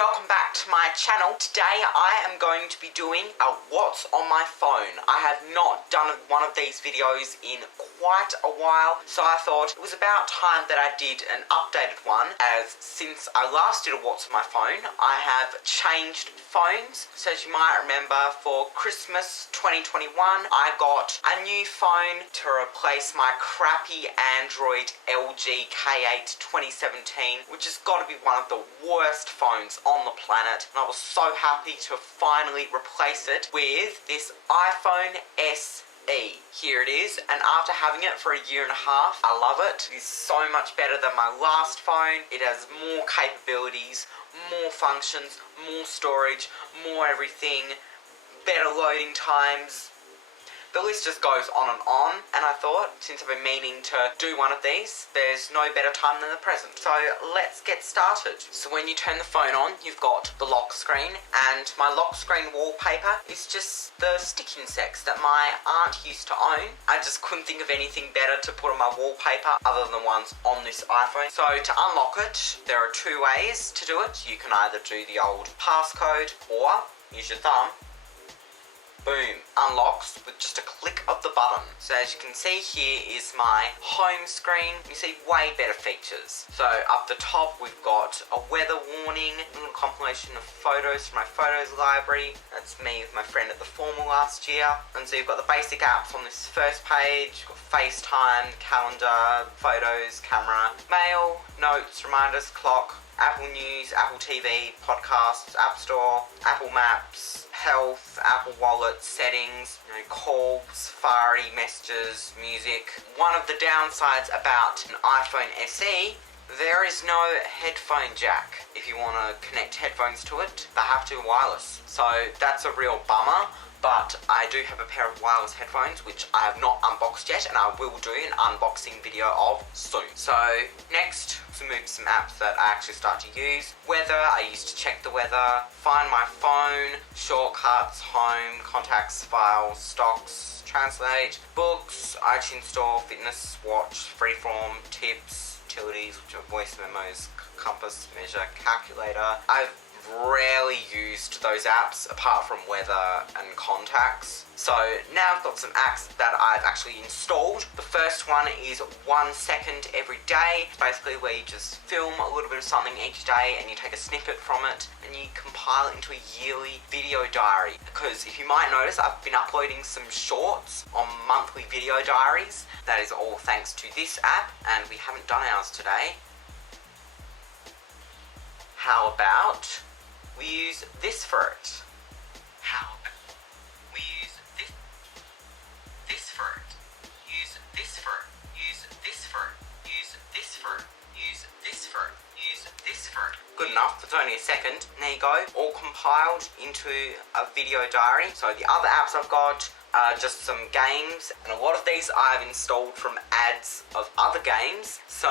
welcome back to my channel. Today I am going to be doing a what's on my phone. I have not done one of these videos in quite a while, so I thought it was about time that I did an updated one, as since I last did a what's on my phone, I have changed phones. So as you might remember, for Christmas 2021, I got a new phone to replace my crappy Android LG K8 2017, which has got to be one of the worst phones on the planet, and I was so happy to finally replace it with this iPhone SE. Here it is, and after having it for a year and a half, I love it. It is so much better than my last phone. It has more capabilities, more functions, more storage, more everything, better loading times. The list just goes on, and I thought, since I've been meaning to do one of these, there's no better time than the present. So let's get started. So when you turn the phone on, you've got the lock screen, and my lock screen wallpaper is just the stick insects that my aunt used to own. I just couldn't think of anything better to put on my wallpaper other than the ones on this iPhone. So to unlock it, there are two ways to do it. You can either do the old passcode or use your thumb. Boom, unlocks with just a click of the button. So as you can see, here is my home screen. You see way better features. So up the top we've got a weather warning, a little compilation of photos from my photos library. That's me with my friend at the formal last year. And so you've got the basic apps on this first page. You've got FaceTime, calendar, photos, camera, mail, notes, reminders, clock, Apple News, Apple TV, podcasts, App Store, Apple Maps, Health, Apple Wallet, settings, calls, Safari, messages, music. One of the downsides about an iPhone SE, there is no headphone jack. If you want to connect headphones to it, they have to be wireless. So that's a real bummer. But I do have a pair of wireless headphones, which I have not unboxed yet, and I will do an unboxing video of soon. So next, to move to some apps that I actually start to use. Weather, I use to check the weather. Find my phone, shortcuts, home, contacts, files, stocks, translate, books, iTunes Store, fitness, watch, freeform, tips, utilities, which are voice memos, compass, measure, calculator. I've rarely used those apps apart from weather and contacts. So now I've got some apps that I've actually installed. The first one is 1 second every day. It's basically where you just film a little bit of something each day and you take a snippet from it and you compile it into a yearly video diary. Because if you might notice, I've been uploading some shorts on monthly video diaries. That is all thanks to this app, and we haven't done ours today. How about we use this for it? How about we use this for it? Use this for it. Use this for it. Use this for it. Use this for it. Use this for it. Good enough, it's only a second. And there you go, all compiled into a video diary. So the other apps I've got are just some games, and a lot of these I've installed from ads of other games. So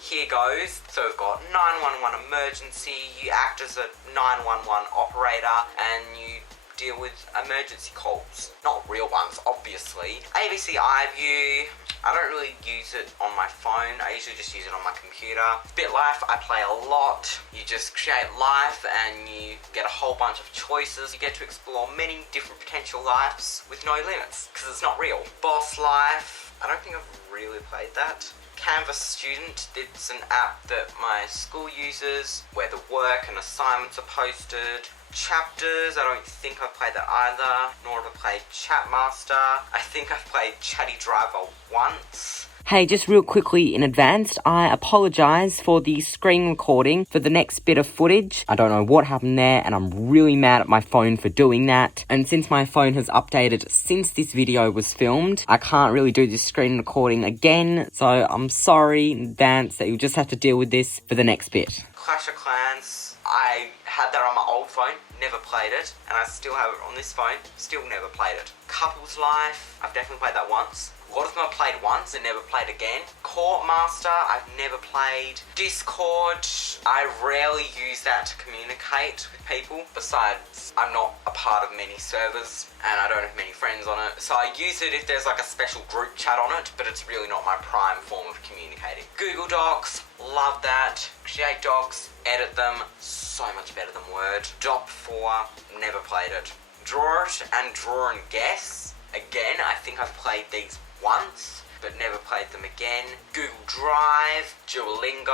here goes. So we've got 911 emergency. You act as a 911 operator and you deal with emergency calls. Not real ones, obviously. ABC iView. I don't really use it on my phone. I usually just use it on my computer. BitLife, I play a lot. You just create life and you get a whole bunch of choices. You get to explore many different potential lives with no limits, because it's not real. Boss Life, I don't think I've really played that. Canvas Student, it's an app that my school uses where the work and assignments are posted. Chapters, I don't think I've played that either, nor have I played Chatmaster. I think I've played Chatty Driver once. Hey, just real quickly in advance, I apologise for the screen recording for the next bit of footage. I don't know what happened there, and I'm really mad at my phone for doing that. And since my phone has updated since this video was filmed, I can't really do this screen recording again, so I'm sorry in advance that you'll just have to deal with this for the next bit. Clash of Clans, I had that on my old phone, never played it, and I still have it on this phone, still never played it. Couples Life, I've definitely played that once. A lot of them I played once and never played again. Court Master, I've never played. Discord, I rarely use that to communicate with people. Besides, I'm not a part of many servers and I don't have many friends on it. So I use it if there's like a special group chat on it, but it's really not my prime form of communicating. Google Docs, love that. Create docs, edit them, so much better than Word. Doc4, never played it. Draw It and Draw and Guess, again, I think I've played these once, but never played them again. Google Drive, Duolingo,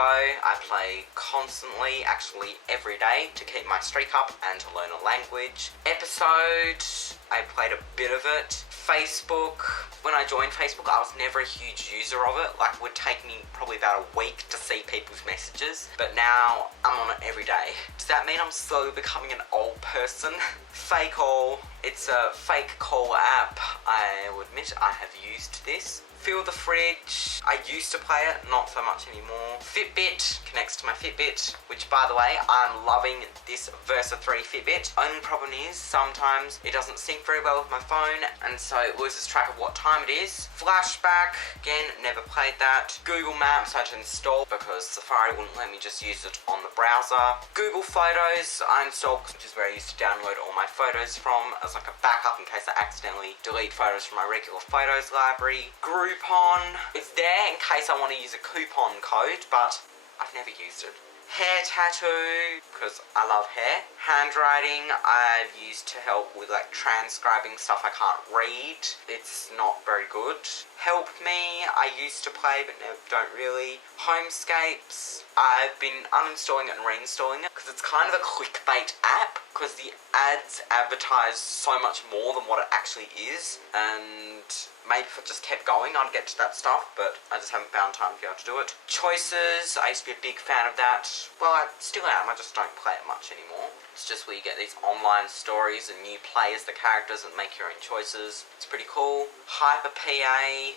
I play constantly, actually every day, to keep my streak up and to learn a language. Episode, I played a bit of it. Facebook, when I joined Facebook, I was never a huge user of it. Like, it would take me probably about a week to see people's messages, but now I'm on it every day. Does that mean I'm slowly becoming an old person? Fake All, it's a fake call app. I will admit I have used this. Fill the Fridge, I used to play it, not so much anymore. Fitbit connects to my Fitbit, which by the way, I'm loving this Versa 3 Fitbit. Only problem is, sometimes it doesn't sync very well with my phone, and so it loses track of what time it is. Flashback, again, never played that. Google Maps I had to install because Safari wouldn't let me just use it on the browser. Google Photos, I installed, which is where I used to download all my photos from as like a backup in case I accidentally delete photos from my regular photos library. Groupon, it's there in case I want to use a coupon code, but I've never used it. Hair tattoo, because I love hair. Handwriting, I've used to help with like transcribing stuff I can't read. It's not very good. Help Me, I used to play but don't really. Homescapes, I've been uninstalling it and reinstalling it because it's kind of a clickbait app because the ads advertise so much more than what it actually is, and maybe if I just kept going I'd get to that stuff, but I just haven't found time to be able to do it. Choices, I used to be a big fan of that. Well, I still am, I just don't play it much anymore. It's just where you get these online stories and you play as the characters and make your own choices. It's pretty cool. Hyper PA,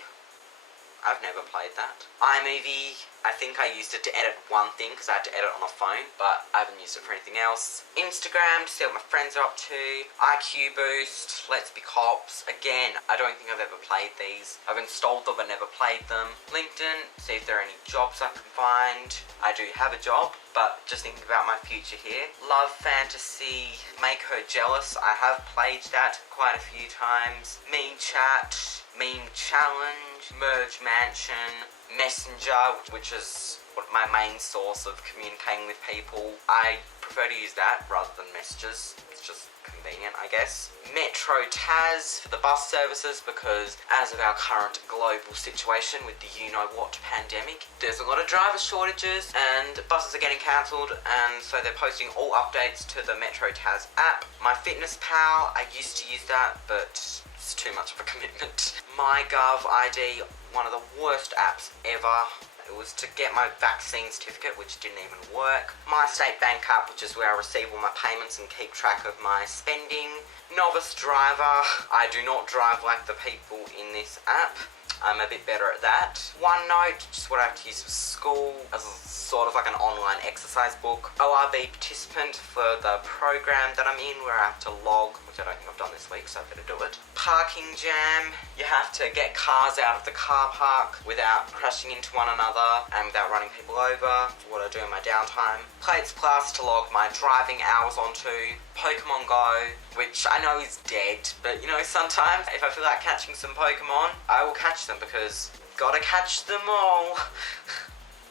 I've never played that. iMovie, I think I used it to edit one thing because I had to edit on a phone, but I haven't used it for anything else. Instagram, to see what my friends are up to. IQ Boost, Let's Be Cops. Again, I don't think I've ever played these. I've installed them but never played them. LinkedIn, see if there are any jobs I can find. I do have a job, but just thinking about my future here. Love Fantasy, Make Her Jealous. I have played that quite a few times. Meme Chat, Meme Challenge, Merge Mansion, Messenger, which is my main source of communicating with people. I prefer to use that rather than messages. It's just convenient, I guess. Metro Tas for the bus services, because as of our current global situation with the you-know-what pandemic, there's a lot of driver shortages and buses are getting cancelled, and so they're posting all updates to the Metro Tas app. My Fitness Pal, I used to use that, but it's too much of a commitment. MyGov ID, one of the worst apps ever. It was to get my vaccine certificate, which didn't even work. My State Bank app, which is where I receive all my payments and keep track of my spending. Novice Driver, I do not drive like the people in this app. I'm a bit better at that. OneNote, just what I have to use for school, as sort of like an online exercise book. ORB Participant for the program that I'm in, where I have to log, which I don't think I've done this week, so I better do it. Parking Jam, you have to get cars out of the car park without crashing into one another and without running people over, what I do in my downtime. Plates Plus to log my driving hours onto. Pokemon Go, which I know is dead, but you know, sometimes if I feel like catching some Pokemon, I will catch them because gotta catch them all.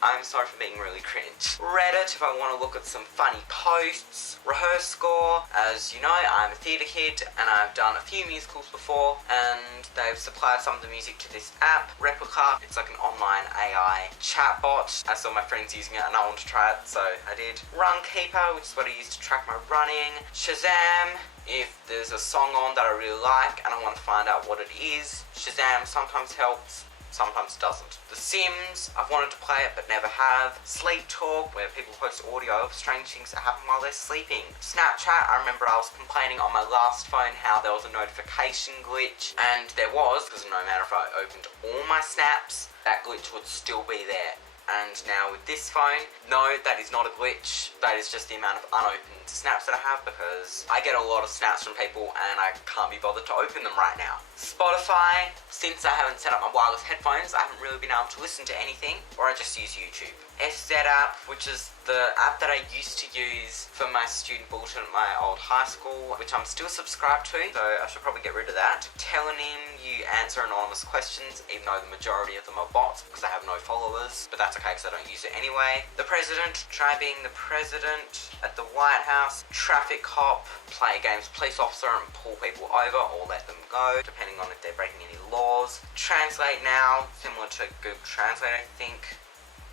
I'm sorry for being really cringe. Reddit, if I want to look at some funny posts. Rehearse Score, as you know, I'm a theatre kid and I've done a few musicals before, and they've supplied some of the music to this app. Replica, it's like an online AI chatbot. I saw my friends using it and I wanted to try it, so I did. Runkeeper, which is what I use to track my running. Shazam, if there's a song on that I really like and I want to find out what it is. Shazam sometimes helps, sometimes doesn't. The Sims, I've wanted to play it but never have. Sleep Talk, where people post audio of strange things that happen while they're sleeping. Snapchat, I remember I was complaining on my last phone how there was a notification glitch, and there was, because no matter if I opened all my snaps, that glitch would still be there. And now with this phone, no, that is not a glitch. That is just the amount of unopened snaps that I have, because I get a lot of snaps from people and I can't be bothered to open them right now. Spotify, since I haven't set up my wireless headphones, I haven't really been able to listen to anything, or I just use YouTube. SZ app, which is the app that I used to use for my student bulletin at my old high school, which I'm still subscribed to, so I should probably get rid of that. Telenym, you answer anonymous questions, even though the majority of them are bots, because I have no followers, but that's okay because I don't use it anyway. The President, try being the President at the White House. Traffic cop, play games police officer and pull people over or let them go, depending on if they're breaking any laws. Translate now, similar to Google Translate, I think.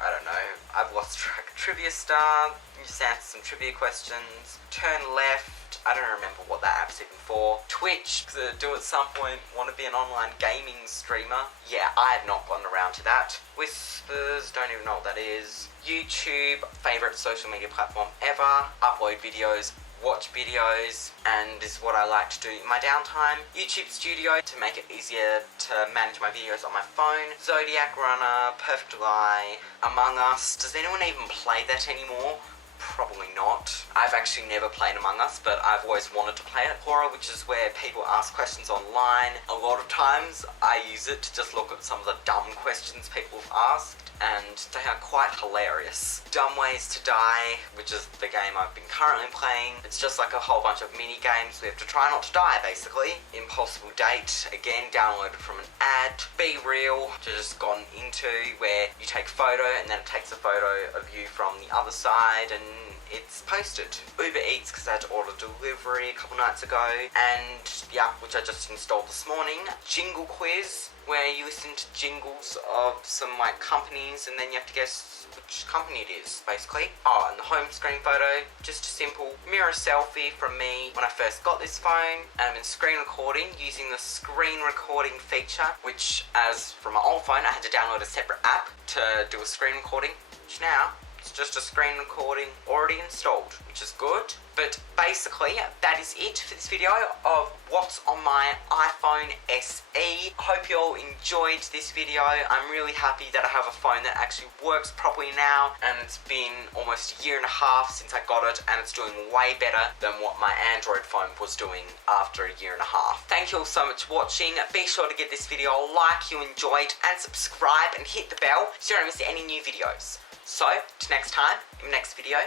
I don't know, I've lost track. Trivia Star, you just answer some trivia questions. Turn left, I don't remember what that app's even for. Twitch, to do at some point, want to be an online gaming streamer. Yeah, I have not gotten around to that. Whispers, don't even know what that is. YouTube, favourite social media platform ever. Upload videos, watch videos, and is what I like to do in my downtime. YouTube Studio, to make it easier to manage my videos on my phone. Zodiac Runner, Perfect Lie, Among Us. Does anyone even play that anymore? Probably not. I've actually never played Among Us, but I've always wanted to play it. Quora, which is where people ask questions online. A lot of times I use it to just look at some of the dumb questions people have asked, and they are quite hilarious. Dumb Ways to Die, which is the game I've been currently playing. It's just like a whole bunch of mini games. We have to try not to die, basically. Impossible Date, again, downloaded from an ad. Be Real, which I just gotten into, where you take a photo and then it takes a photo of you from the other side and it's posted. Uber Eats, because I had to order delivery a couple nights ago. And the app which I just installed this morning, Jingle Quiz, where you listen to jingles of some like companies and then you have to guess which company it is, basically. Oh, and the home screen photo, just a simple mirror selfie from me when I first got this phone, and I've been screen recording using the screen recording feature, which, as from my old phone, I had to download a separate app to do a screen recording, which now it's just a screen recording already installed, which is good. But basically, that is it for this video of what's on my iPhone SE. Hope you all enjoyed this video. I'm really happy that I have a phone that actually works properly now, and it's been almost a year and a half since I got it, and it's doing way better than what my Android phone was doing after a year and a half. Thank you all so much for watching. Be sure to give this video a like you enjoyed, and subscribe and hit the bell so you don't miss any new videos. So, till next time, in the next video,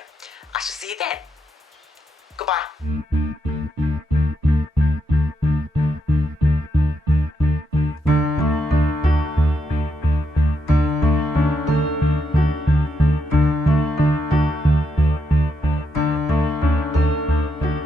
I shall see you then. Goodbye.